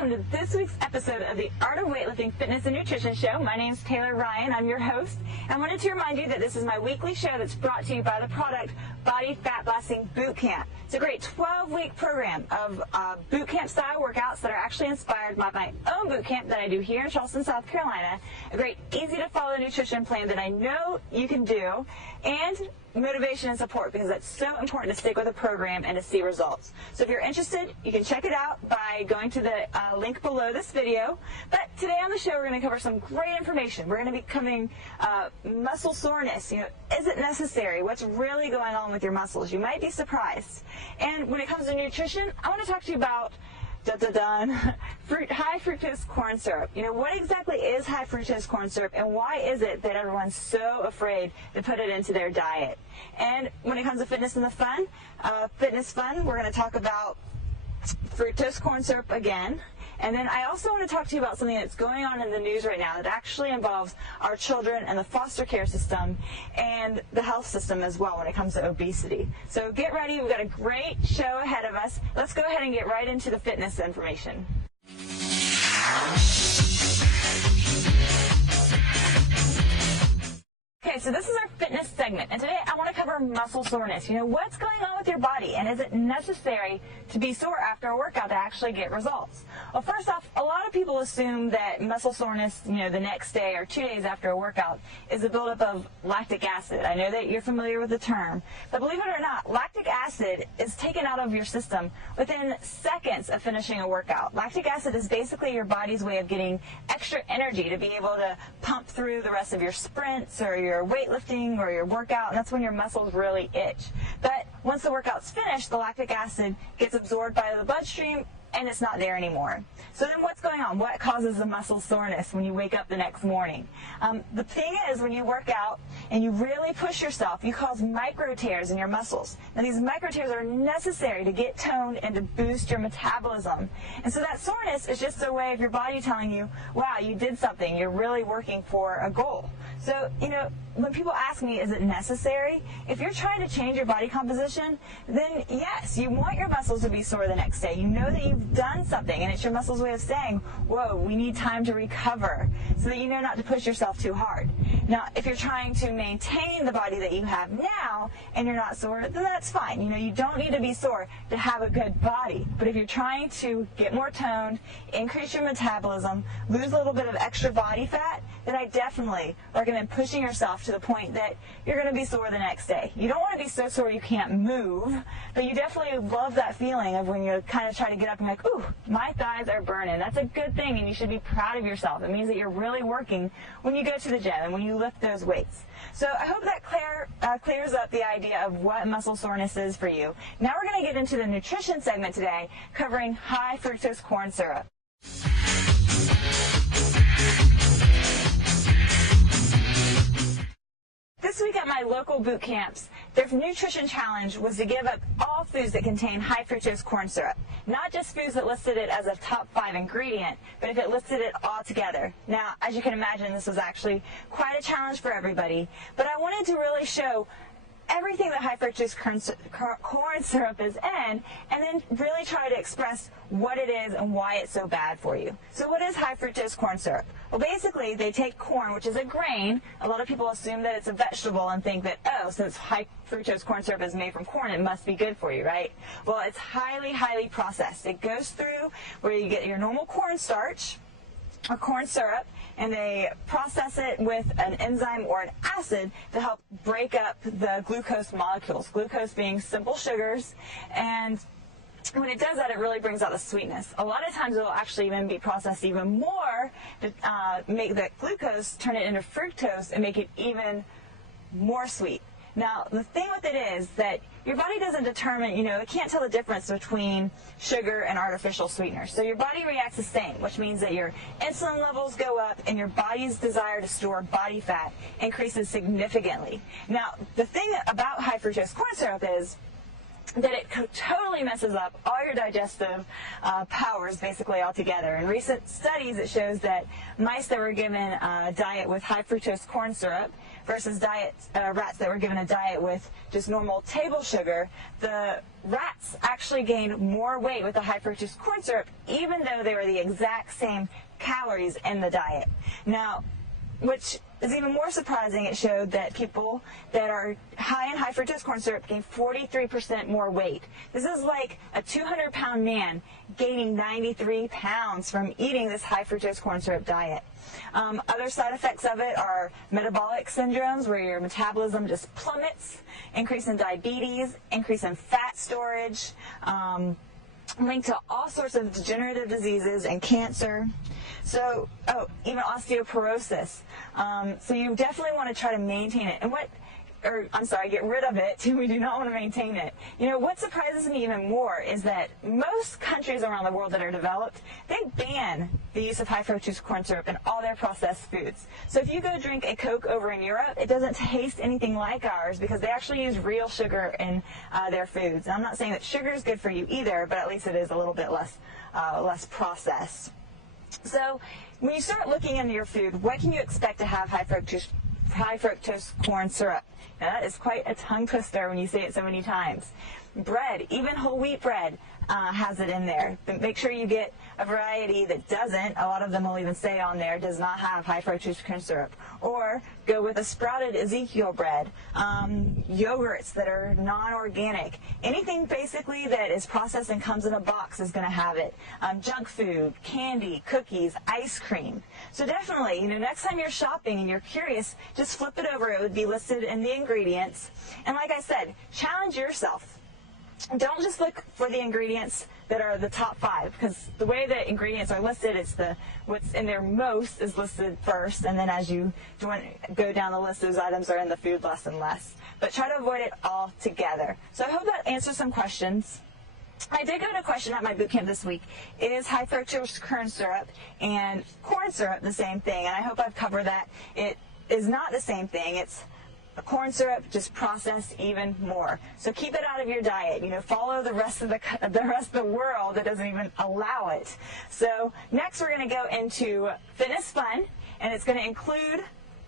welcome to this week's episode of the Art of Weightlifting Fitness and Nutrition Show. My name is Taylor Ryan. I'm your host. I wanted to remind you that this is my weekly show that's brought to you by the product Body Fat Blasting Boot Camp. It's a great 12-week program of boot camp style workouts that are actually inspired by my own boot camp that I do here in Charleston, South Carolina. A great easy to follow nutrition plan that I know you can do, and motivation and support, because that's so important to stick with a program and to see results. So if you're interested, you can check it out by going to the link below this video. But today on the show, we're going to cover some great information. We're going to be covering muscle soreness. Is it necessary? What's really going on with your muscles? You might be surprised. And when it comes to nutrition, I want to talk to you about high fructose corn syrup. What exactly is high fructose corn syrup, and why is it that everyone's so afraid to put it into their diet? And when it comes to fitness and the fun, we're going to talk about fructose corn syrup again. And then I also want to talk to you about something that's going on in the news right now that actually involves our children and the foster care system and the health system as well when it comes to obesity. So get ready. We've got a great show ahead of us. Let's go ahead and get right into the fitness information. Okay, so this is our fitness segment, and today I want to cover muscle soreness. What's going on with your body, and is it necessary to be sore after a workout to actually get results? Well, first off, a lot of people assume that muscle soreness, the next day or 2 days after a workout is a buildup of lactic acid. I know that you're familiar with the term, but believe it or not, lactic acid is taken out of your system within seconds of finishing a workout. Lactic acid is basically your body's way of getting extra energy to be able to pump through the rest of your sprints or your weightlifting or your workout, and that's when your muscles really itch. But once the workout's finished, the lactic acid gets absorbed by the bloodstream and it's not there anymore. So then what's going on? What causes the muscle soreness when you wake up the next morning? The thing is, when you work out and you really push yourself, you cause micro tears in your muscles. Now these micro tears are necessary to get toned and to boost your metabolism. And so that soreness is just a way of your body telling you, wow, you did something. You're really working for a goal. So, when people ask me, is it necessary? If you're trying to change your body composition, then yes, you want your muscles to be sore the next day. You know that you've done something, and it's your muscles' way of saying, whoa, we need time to recover, so that you know not to push yourself too hard. Now, if you're trying to maintain the body that you have now, and you're not sore, then that's fine. You don't need to be sore to have a good body. But if you're trying to get more toned, increase your metabolism, lose a little bit of extra body fat, then I definitely recommend pushing yourself to the point that you're going to be sore the next day. You don't want to be so sore you can't move, but you definitely love that feeling of when you kind of try to get up and like, ooh, my thighs are burning. That's a good thing, and you should be proud of yourself. It means that you're really working when you go to the gym and when you lift those weights. So I hope that clears up the idea of what muscle soreness is for you. Now we're going to get into the nutrition segment today, covering high fructose corn syrup. This week at my local boot camps, their nutrition challenge was to give up all foods that contain high fructose corn syrup. Not just foods that listed it as a top 5 ingredient, but if it listed it all together. Now, as you can imagine, this was actually quite a challenge for everybody, but I wanted to really show everything that high fructose corn syrup is in, and then really try to express what it is and why it's so bad for you. So what is high fructose corn syrup? Well, basically, they take corn, which is a grain. A lot of people assume that it's a vegetable and think that, oh, since high fructose corn syrup is made from corn, it must be good for you, right? Well, it's highly, highly processed. It goes through where you get your normal cornstarch or corn syrup, and they process it with an enzyme or an acid to help break up the glucose molecules, glucose being simple sugars, and when it does that, it really brings out the sweetness. A lot of times it will actually even be processed even more to make that glucose, turn it into fructose, and make it even more sweet. Now, the thing with it is that your body doesn't determine, it can't tell the difference between sugar and artificial sweeteners. So your body reacts the same, which means that your insulin levels go up and your body's desire to store body fat increases significantly. Now, the thing about high fructose corn syrup is that it totally messes up all your digestive powers basically altogether. In recent studies, it shows that mice that were given a diet with high fructose corn syrup versus rats that were given a diet with just normal table sugar, the rats actually gained more weight with the high fructose corn syrup, even though they were the exact same calories in the diet. Now, which is even more surprising, it showed that people that are high in high fructose corn syrup gain 43% more weight. This is like a 200-pound man gaining 93 pounds from eating this high fructose corn syrup diet. Other side effects of it are metabolic syndromes, where your metabolism just plummets, increase in diabetes, increase in fat storage, linked to all sorts of degenerative diseases and cancer. So, even osteoporosis. So you definitely want to try to maintain it. And get rid of it. We do not want to maintain it. You know, what surprises me even more is that most countries around the world that are developed, they ban the use of high fructose corn syrup in all their processed foods. So if you go drink a Coke over in Europe, it doesn't taste anything like ours because they actually use real sugar in their foods. And I'm not saying that sugar is good for you either, but at least it is a little bit less processed. So when you start looking into your food, what can you expect to have high fructose corn syrup? Now, that is quite a tongue twister when you say it so many times. Bread, even whole wheat bread, has it in there. But make sure you get a variety that doesn't. A lot of them will even say on there does not have high fructose corn syrup. Or go with a sprouted Ezekiel bread, yogurts that are non-organic. Anything basically that is processed and comes in a box is going to have it. Junk food, candy, cookies, ice cream. So definitely, next time you're shopping and you're curious, just flip it over. It would be listed in the ingredients. And like I said, challenge yourself. Don't just look for the ingredients that are the top 5, because the way that ingredients are listed, it's what's in there most is listed first, and then as you go down the list, those items are in the food less and less. But try to avoid it altogether. So I hope that answers some questions. I did get a question at my boot camp this week. Is high fructose corn syrup and corn syrup the same thing? And I hope I've covered that. It is not the same thing. It's corn syrup, just processed even more. So keep it out of your diet. Follow the rest of the world that doesn't even allow it. So next we're going to go into fitness fun, and it's going to include.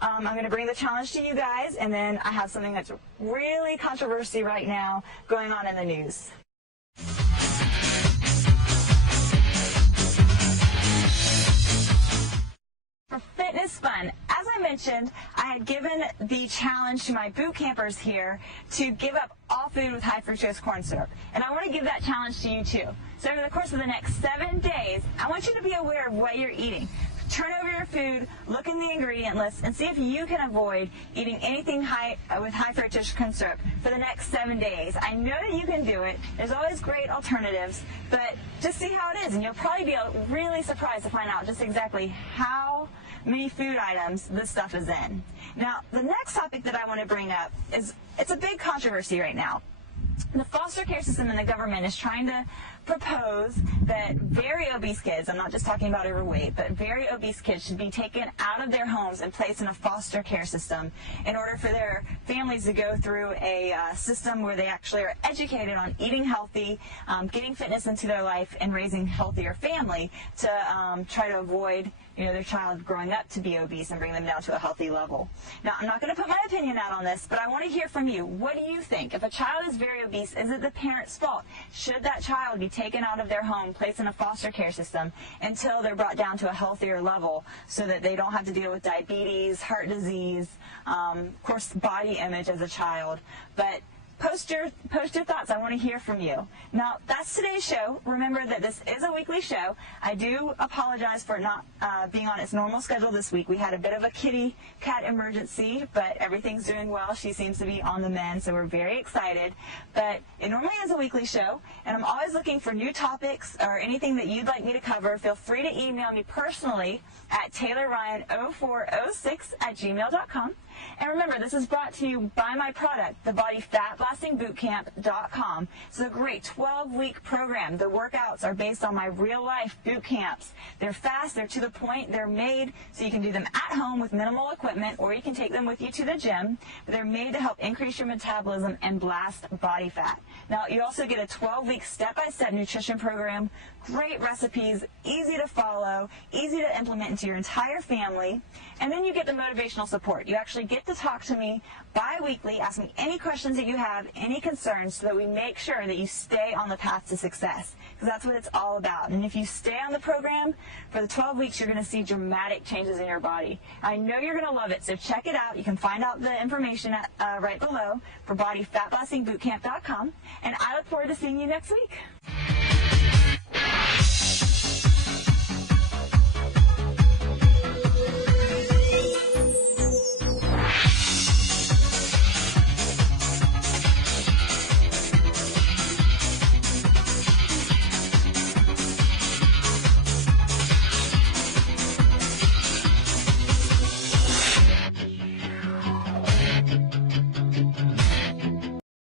I'm going to bring the challenge to you guys, and then I have something that's really controversial right now going on in the news. For fitness fun, as I mentioned, I had given the challenge to my boot campers here to give up all food with high fructose corn syrup. And I want to give that challenge to you too. So over the course of the next 7 days, I want you to be aware of what you're eating. Turn over your food, look in the ingredient list, and see if you can avoid eating anything with high fructose corn syrup for the next 7 days. I know that you can do it. There's always great alternatives, but just see how it is, and you'll probably be really surprised to find out just exactly how many food items this stuff is in. Now, the next topic that I want to bring up it's a big controversy right now. The foster care system in the government is trying to propose that very obese kids, I'm not just talking about overweight, but very obese kids should be taken out of their homes and placed in a foster care system in order for their families to go through a system where they actually are educated on eating healthy, getting fitness into their life, and raising a healthier family to try to avoid their child growing up to be obese and bring them down to a healthy level. Now, I'm not going to put my opinion out on this, but I want to hear from you. What do you think? If a child is very obese, is it the parent's fault? Should that child be taken out of their home, placed in a foster care system until they're brought down to a healthier level so that they don't have to deal with diabetes, heart disease, of course, body image as a child? But post your thoughts. I want to hear from you. Now, that's today's show. Remember that this is a weekly show. I do apologize for not being on its normal schedule this week. We had a bit of a kitty cat emergency, but everything's doing well. She seems to be on the mend, so we're very excited. But it normally is a weekly show, and I'm always looking for new topics or anything that you'd like me to cover. Feel free to email me personally at taylorryan0406@gmail.com. And remember, this is brought to you by my product, the Body Fat fatblastingbootcamp.com. It's a great 12-week program. The workouts are based on my real-life boot camps. They're fast, they're to the point, they're made so you can do them at home with minimal equipment, or you can take them with you to the gym. But they're made to help increase your metabolism and blast body fat. Now, you also get a 12-week step-by-step nutrition program, great recipes, easy to follow, easy to implement into your entire family, and then you get the motivational support. You actually get to talk to me bi-weekly, ask me any questions that you have, any concerns, so that we make sure that you stay on the path to success, because that's what it's all about. And if you stay on the program for the 12 weeks, you're going to see dramatic changes in your body. I know you're going to love it, so check it out. You can find out the information right below for fatblastingbootcamp.com, and I look forward to seeing you next week.